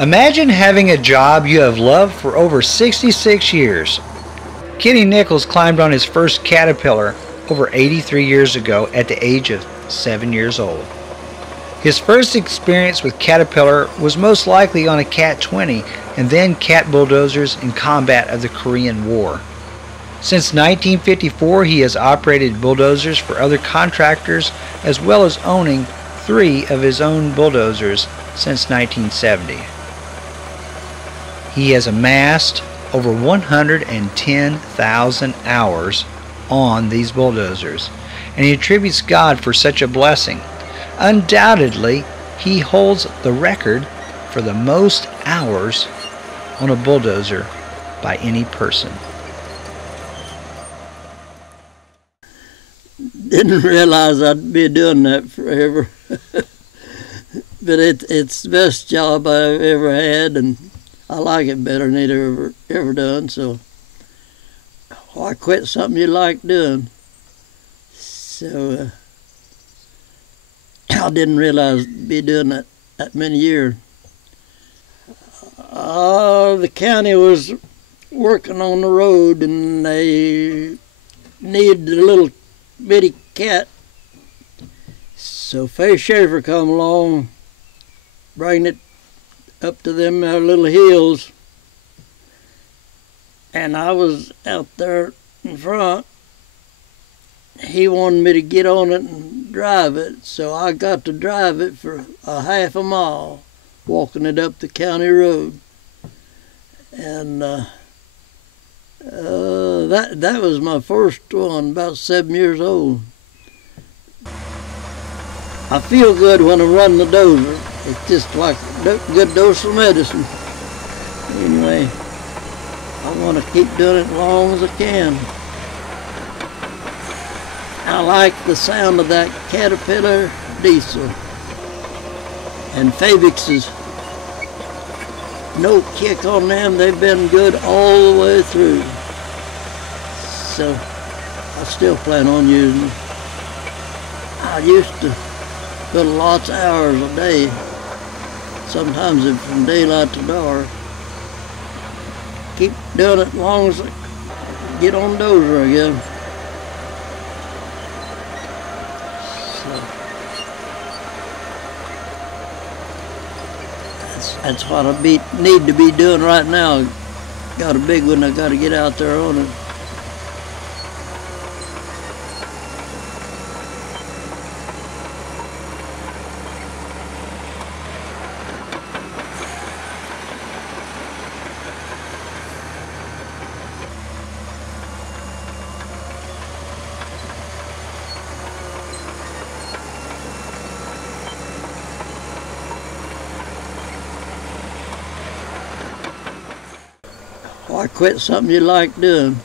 Imagine having a job you have loved for over 66 years. Kenny Nichols climbed on his first Caterpillar over 83 years ago at the age of 7 years old. His first experience with Caterpillar was most likely on a Cat 20 and then Cat bulldozers in combat of the Korean War. Since 1954, he has operated bulldozers for other contractors as well as owning 3 of his own bulldozers since 1970. He has amassed over 110,000 hours on these bulldozers, and he attributes God for such a blessing. Undoubtedly, he holds the record for the most hours on a bulldozer by any person. Didn't realize I'd be doing that forever. But it's the best job I've ever had, and I like it better than I'd ever done. So why quit something you like doing? So I didn't realize I'd be doing that many years. The county was working on the road, and they needed a little bitty cat. So Faye Schaefer come along, bringing it up to them little hills, and I was out there in front. He wanted me to get on it and drive it, so I got to drive it for a half a mile, walking it up the county road. And that was my first one, about 7 years old. I feel good when I run the dozer. It's just like a good dose of medicine. Anyway, I want to keep doing it as long as I can. I like the sound of that Caterpillar diesel. And Fabix's, no kick on them. They've been good all the way through. So I still plan on using them. I used to put lots of hours a day, sometimes from daylight to dark. Keep doing it as long as I get on dozer again. So that's what I need to be doing right now. Got a big one I got to get out there on it. Why quit something you like doing?